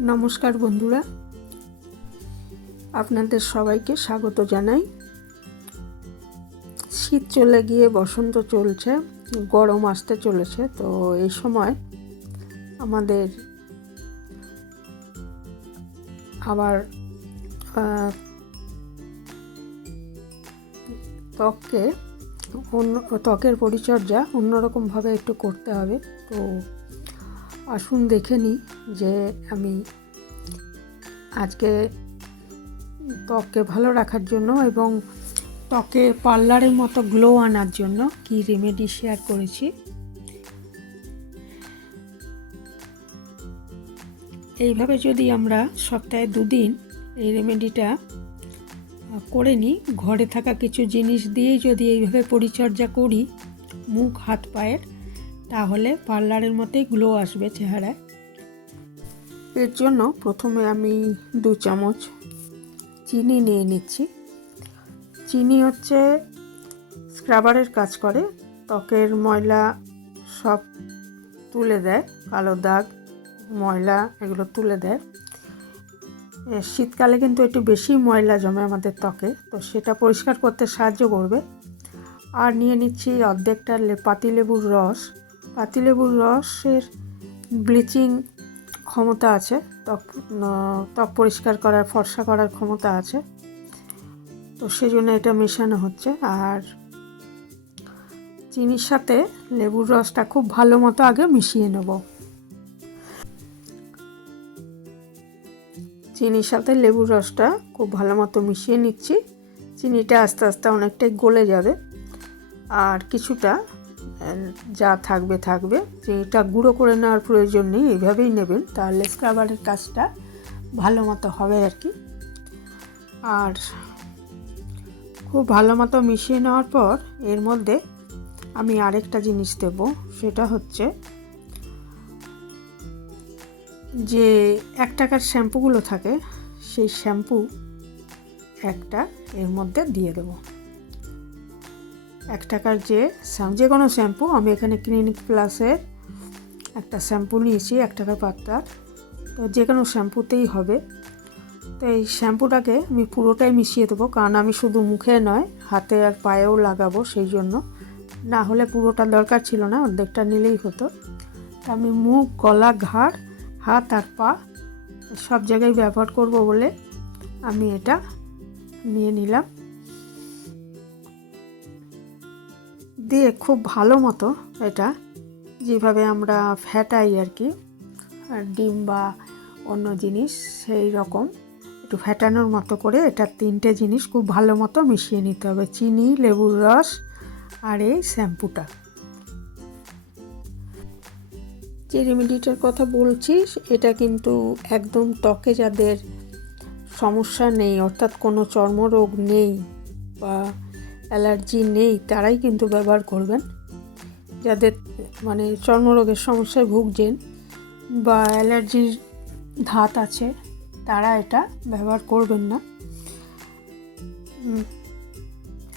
নমস্কার বন্ধুরা, আপনাদের সবাইকে স্বাগত জানাই। শীত চলে গিয়ে বসন্ত চলছে, গরম আসতে চলেছে। তো এই সময় আমাদের আবার ত্বকের পরিচর্যা অন্যরকমভাবে একটু করতে হবে। তো আসুন দেখে নিই যে আমি আজকে ত্বককে ভালো রাখার জন্য এবং ত্বকে পার্লারের মতো গ্লো আনার জন্য কি রেমেডি শেয়ার করেছি। এইভাবে যদি আমরা সপ্তাহে 2 দিন এই রেমেডিটা করে নিই, ঘরে থাকা কিছু জিনিস দিয়েই যদি এইভাবে পরিচর্যা করি মুখ হাত পায়ের, তাহলে পার্লারের মতোই গ্লো আসবে চেহারায়। এর জন্য প্রথমে আমি 2 চামচ চিনি নিয়ে নিচ্ছি। চিনি হচ্ছে স্ক্রাবারের কাজ করে, ত্বকের ময়লা সব তুলে দেয়, কালো দাগ ময়লা এগুলো তুলে দেয়। শীতকালে কিন্তু একটু বেশি ময়লা জমে আমাদের ত্বকে, তো সেটা পরিষ্কার করতে সাহায্য করবে। আর নিয়ে নিচ্ছি অর্ধেকটা পাতিলেবুর রস। পাতিলেবুর রসের ব্লিচিং ক্ষমতা আছে, ত্বক পরিষ্কার করার, ফর্সা করার ক্ষমতা আছে। তো সেই জন্য এটা মেশানো হচ্ছে। আর চিনির সাথে লেবুর রসটা খুব ভালো মতো আগে মিশিয়ে নেব। চিনির সাথে লেবুর রসটা খুব ভালো মতো মিশিয়ে নিচ্ছি। চিনিটা আস্তে আস্তে অনেকটাই গলে যাবে, আর কিছুটা যা থাকবে থাকবে। চিনিটা গুঁড়ো করে নেওয়ার প্রয়োজন নেই, এইভাবেই নেবেন, তাহলে স্ক্রাবারের কাজটা ভালো মতো হবে আর কি। আর খুব ভালো মতো মিশিয়ে নেওয়ার পর এর মধ্যে আমি আরেকটা জিনিস দেব, সেটা হচ্ছে যে 1 টাকার শ্যাম্পুগুলো থাকে, সেই শ্যাম্পু একটা এর মধ্যে দিয়ে দেব। 1 টাকার যে কোনো শ্যাম্পু, আমি এখানে ক্লিনিক প্লাসের একটা শ্যাম্পু নিয়েছি 1 টাকার পাতার, তো যে কোনো শ্যাম্পুতেই হবে। তো এই শ্যাম্পুটাকে আমি পুরোটাই মিশিয়ে দেবো, কারণ আমি শুধু মুখে নয় হাতে আর পায়েও লাগাবো, সেই জন্য। না হলে পুরোটা দরকার ছিল না, অর্ধেকটা নিলেই হতো। তা আমি মুখ, গলা, ঘাড়, হাত আর পা সব জায়গায় ব্যবহার করব বলে আমি এটা নিয়ে নিলাম। দিয়ে খুব ভালো মতো এটা, যেভাবে আমরা ফ্যাটাই আর কি ডিম বা অন্য জিনিস, সেই রকম একটু ফ্যাটানোর মতো করে এটা 3টে জিনিস খুব ভালো মতো মিশিয়ে নিতে হবে, চিনি, লেবুর রস আর এই শ্যাম্পুটা। যে রেমেডিটার কথা বলছি এটা কিন্তু একদম ত্বকে যাদের সমস্যা নেই, অর্থাৎ কোনো চর্মরোগ নেই বা অ্যালার্জি নেই, তারাই কিন্তু ব্যবহার করবেন। যাদের মানে চর্মরোগের সমস্যায় ভুগছেন বা অ্যালার্জির ধাত আছে, তারা এটা ব্যবহার করবেন না।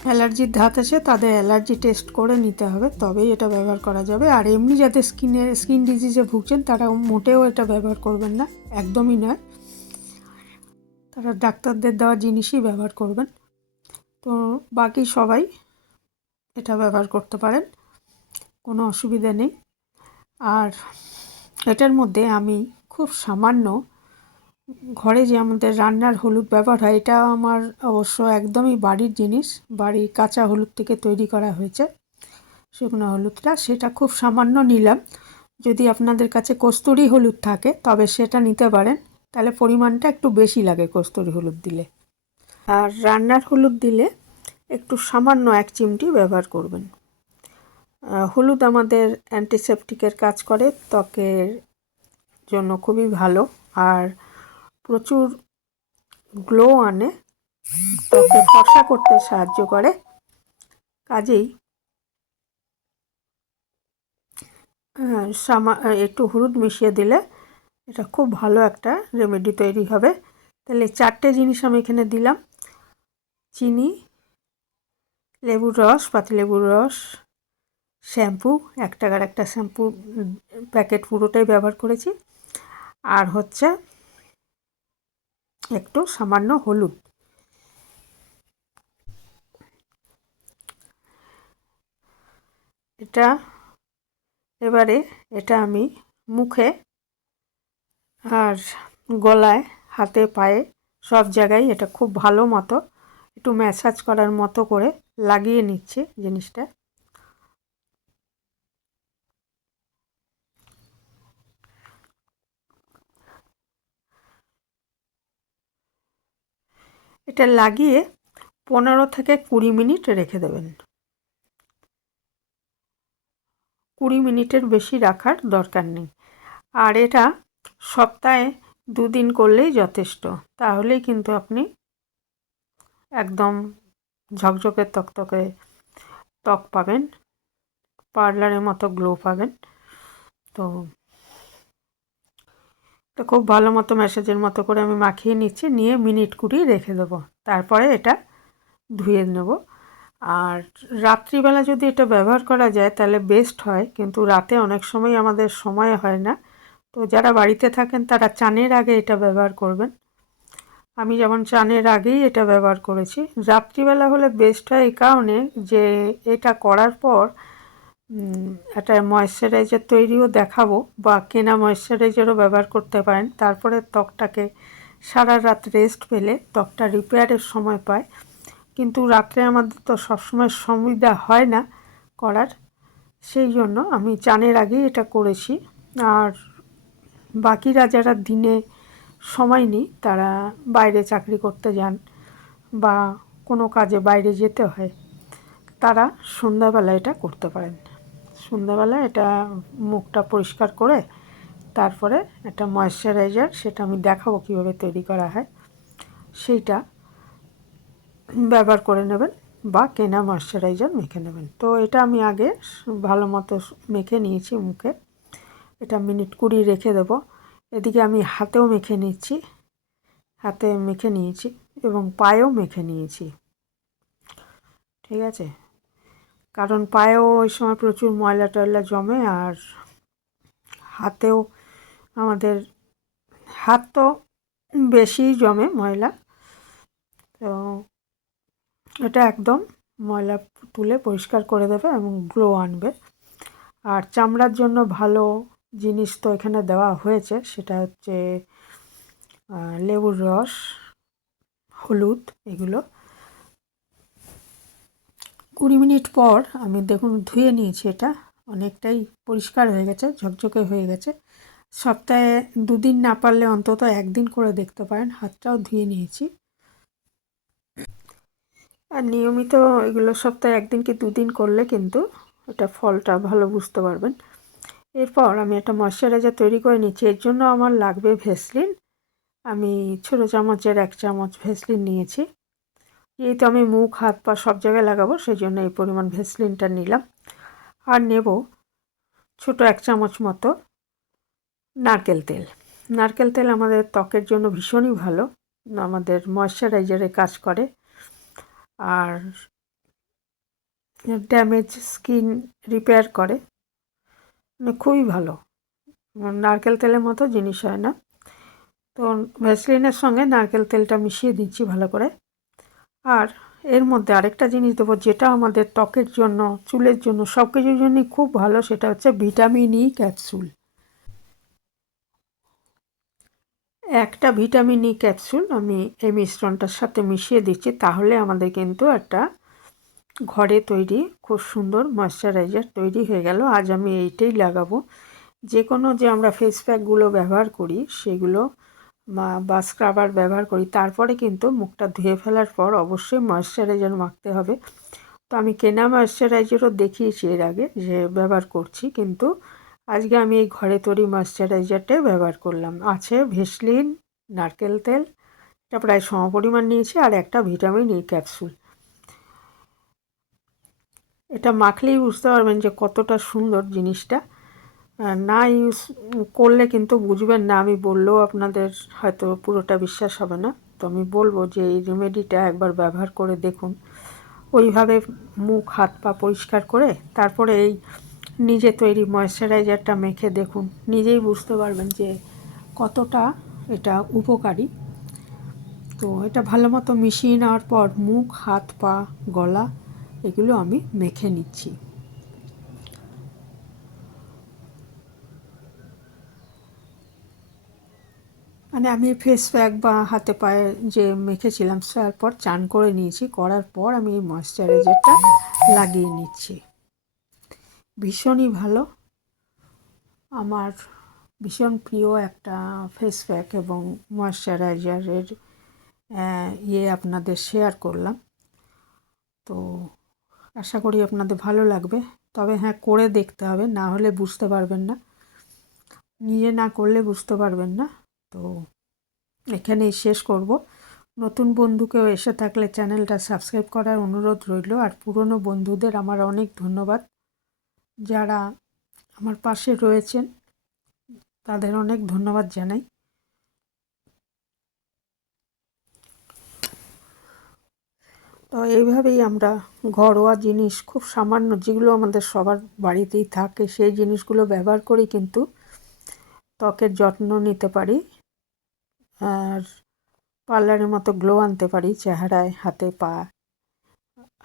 অ্যালার্জির ধাত আছে তাদের অ্যালার্জি টেস্ট করে নিতে হবে, তবেই এটা ব্যবহার করা যাবে। আর এমনি যাদের স্কিন ডিজিজে ভুগছেন তারা মোটেও এটা ব্যবহার করবেন না, একদমই নয়। তারা ডাক্তারদের দেওয়া জিনিসই ব্যবহার করবেন। তো বাকি সবাই এটা ব্যবহার করতে পারেন, কোনো অসুবিধা নেই। আর এটার মধ্যে আমি খুব সামান্য, ঘরে যে আমাদের রান্নার হলুদ ব্যবহার হয়, এটা আমার অবশ্য একদমই বাড়ির জিনিস, বাড়ির কাঁচা হলুদ থেকে তৈরি করা হয়েছে শুকনো হলুদটা, সেটা খুব সামান্য নিলাম। যদি আপনাদের কাছে কস্তুরি হলুদ থাকে তবে সেটা নিতে পারেন, তাহলে পরিমাণটা একটু বেশি লাগে কস্তুরি হলুদ দিলে। আর রান্নার হলুদ দিলে একটু সামান্য 1 চিমটি ব্যবহার করবেন। হলুদ আমাদের অ্যান্টিসেপটিকের কাজ করে, ত্বকের জন্য খুবই ভালো, আর প্রচুর গ্লো আনে, ত্বকে ফর্সা করতে সাহায্য করে। কাজেই একটু হলুদ মিশিয়ে দিলে এটা খুব ভালো একটা রেমেডি তৈরি হবে। তাহলে 4টে জিনিস আমি এখানে দিলাম: চিনি, লেবুর রস, পাতিলেবুর রস, শ্যাম্পু, 1 টাকার একটা শ্যাম্পু প্যাকেট পুরোটাই ব্যবহার করেছি, আর হচ্ছে একটু সামান্য হলুদ। এবারে এটা আমি মুখে আর গলায়, হাতে, পায়ে সব জায়গায় এটা খুব ভালো মতো একটু ম্যাসাজ করার মতো করে লাগিয়ে নিচ্ছি জিনিসটা। এটা লাগিয়ে 15 থেকে 20 মিনিট রেখে দেবেন। 20 মিনিটের বেশি রাখার দরকার নেই। আর এটা সপ্তাহে 2 দিন করলেই যথেষ্ট। তাহলেই কিন্তু আপনি একদম ঝকঝকে তকতকে ত্বক পাবেন, পার্লারের মতো গ্লো পাবেন। তো তো খুব ভালো মতো ম্যাসাজের মতো করে আমি মাখিয়ে নিচ্ছি, নিয়ে মিনিট 20 রেখে দেবো। তারপরে এটা ধুয়ে নেব। আর রাত্রিবেলা যদি এটা ব্যবহার করা যায় তাহলে বেস্ট হয়, কিন্তু রাতে অনেক সময় আমাদের সময় হয় না। তো যারা বাড়িতে থাকেন তারা চানের আগে এটা ব্যবহার করবেন। আমি যেমন চানের আগেই এটা ব্যবহার করেছি। রাত্রিবেলা হলে বেস্ট হয় এই কারণে যে এটা করার পর একটা ময়েশ্চারাইজার তৈরিও দেখাবো, বা কেনা ময়েশ্চারাইজারও ব্যবহার করতে পারেন। তারপরে ত্বকটাকে সারা রাত রেস্ট পেলে ত্বকটা রিপেয়ারের সময় পায়। কিন্তু রাত্রে আমাদের তো সবসময় সুবিধা হয় না করার, সেই জন্য আমি চানের আগেই এটা করেছি। আর বাকিরা যারা দিনে সময় নেই, তারা বাইরে চাকরি করতে যান বা কোনো কাজে বাইরে যেতে হয়, তারা সন্ধ্যাবেলা এটা করতে পারেন। সন্ধ্যাবেলা এটা মুখটা পরিষ্কার করে তারপরে একটা ময়েশ্চারাইজার, সেটা আমি দেখাবো কীভাবে তৈরি করা হয়, সেইটা ব্যবহার করে নেবেন বা কেনা ময়েশ্চারাইজার মেখে নেবেন। তো এটা আমি আগে ভালো মতো মেখে নিয়েছি মুখে। এটা মিনিট 20 রেখে দেবো। এদিকে আমি হাতেও মেখে নিচ্ছি, হাতে মেখে নিয়েছি এবং পায়েও মেখে নিয়েছি। ঠিক আছে, কারণ পায়েও ওই সময় প্রচুর ময়লা টয়লা জমে, আর হাতেও আমাদের হাত তো বেশিই জমে ময়লা। তো এটা একদম ময়লা তুলে পরিষ্কার করে দেবে এবং গ্লো আনবে। আর চামড়ার জন্য ভালো জিনিস তো এখানে দেওয়া হয়েছে, সেটা হচ্ছে লেবুর রস, হলুদ, এগুলো। 20 মিনিট পর আমি দেখুন ধুয়ে নিয়েছি, এটা অনেকটাই পরিষ্কার হয়ে গেছে, ঝকঝকে হয়ে গেছে। সপ্তাহে 2 দিন না পারলে অন্তত 1 দিন করে দেখতে পারেন। হাতটাও ধুয়ে নিয়েছি। আর নিয়মিত এগুলো সপ্তাহে 1 দিন কি 2 দিন করলে কিন্তু এটা ফলটা ভালো বুঝতে পারবেন। এরপর আমি একটা ময়েশ্চারাইজার তৈরি করে নিচ্ছি। এর জন্য আমার লাগবে ভেসলিন। আমি ছোটো চামচের 1 চামচ ভেসলিন নিয়েছি। যেহেতু আমি মুখ, হাত, পা সব জায়গায় লাগাবো, সেই জন্য এই পরিমাণ ভেসলিনটা নিলাম। আর নেব ছোটো 1 চামচ মতো নারকেল তেল। নারকেল তেল আমাদের ত্বকের জন্য ভীষণই ভালো, আমাদের ময়েশ্চারাইজারে কাজ করে। আর ড্যামেজ স্কিন রিপেয়ার করে, মানে খুবই ভালো। নারকেল তেলের মতো জিনিস হয় না। তো ভ্যাসলিনের সঙ্গে নারকেল তেলটা মিশিয়ে দিচ্ছি ভালো করে। আর এর মধ্যে আরেকটা জিনিস দেবো, যেটা আমাদের ত্বকের জন্য, চুলের জন্য, সব কিছুর জন্যই খুব ভালো, সেটা হচ্ছে ভিটামিন ই ক্যাপসুল। একটা ভিটামিন ই ক্যাপসুল আমি এই মিশ্রণটার সাথে মিশিয়ে দিচ্ছি। তাহলে আমাদের কিন্তু একটা ঘরে তৈরি খুব সুন্দর ময়েশ্চারাইজার তৈরি হয়ে গেল। আজ আমি এইটাই লাগাবো। যে কোনো যে আমরা ফেস প্যাকগুলো ব্যবহার করি সেগুলো বা স্ক্রাবার ব্যবহার করি, তারপরে কিন্তু মুখটা ধুয়ে ফেলার পর অবশ্যই ময়েশ্চারাইজার মাখতে হবে। তো আমি কেনা ময়েশ্চারাইজারও দেখিয়েছি এর আগে যে ব্যবহার করছি, কিন্তু আজকে আমি এই ঘরে তৈরি ময়েশ্চারাইজারটাই ব্যবহার করলাম। আছে ভেসলিন, নারকেল তেল, এটা প্রায় সমপরিমাণ নিয়েছি, আর একটা ভিটামিন ই ক্যাপসুল। এটা মাখলেই বুঝতে পারবেন যে কতটা সুন্দর জিনিসটা। না ইউজ করলে কিন্তু বুঝবেন না, আমি বললেও আপনাদের হয়তো পুরোটা বিশ্বাস হবে না। তো আমি বলবো যে এই রেমেডিটা একবার ব্যবহার করে দেখুন। ওইভাবে মুখ, হাত, পা পরিষ্কার করে তারপরে এই নিজে তৈরি ময়েশ্চারাইজারটা মেখে দেখুন, নিজেই বুঝতে পারবেন যে কতটা এটা উপকারী। তো এটা ভালো মতো মিশিয়ে নেওয়ার পর মুখ, হাত, পা, গলা এগুলো আমি মেখে নিচ্ছি। মানে আমি ফেস প্যাক বা হাতে পায়ে যে মেখেছিলাম তারপর চান করে নিয়েছি, করার পর আমি এই ময়েশ্চারাইজারটা লাগিয়ে নিচ্ছি। ভীষণই ভালো, আমার ভীষণ প্রিয় একটা ফেস প্যাক এবং ময়েশ্চারাইজারের আপনাদের শেয়ার করলাম। তো আশা করি আপনাদের ভালো লাগবে। তবে হ্যাঁ, করে দেখতে হবে, না হলে বুঝতে পারবেন না, নিজে না করলে বুঝতে পারবেন না। তো এখানেই শেষ করব। নতুন বন্ধুকেও এসে থাকলে চ্যানেলটা সাবস্ক্রাইব করার অনুরোধ রইল। আর পুরনো বন্ধুদের আমার অনেক ধন্যবাদ, যারা আমার পাশে রয়েছেন তাদের অনেক ধন্যবাদ জানাই। তো এইভাবেই আমরা ঘরোয়া জিনিস, খুব সামান্য, যেগুলো আমাদের সবার বাড়িতেই থাকে, সেই জিনিসগুলো ব্যবহার করি কিন্তু ত্বকের যত্ন নিতে পারি আর পার্লারের মতো গ্লো আনতে পারি চেহারায়,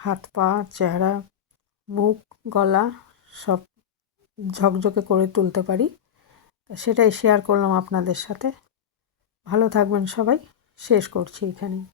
হাত পা, চেহারা, মুখ, গলা সব ঝকঝকে করে তুলতে পারি। সেটাই শেয়ার করলাম আপনাদের সাথে। ভালো থাকবেন সবাই, শেষ করছি এখানেই।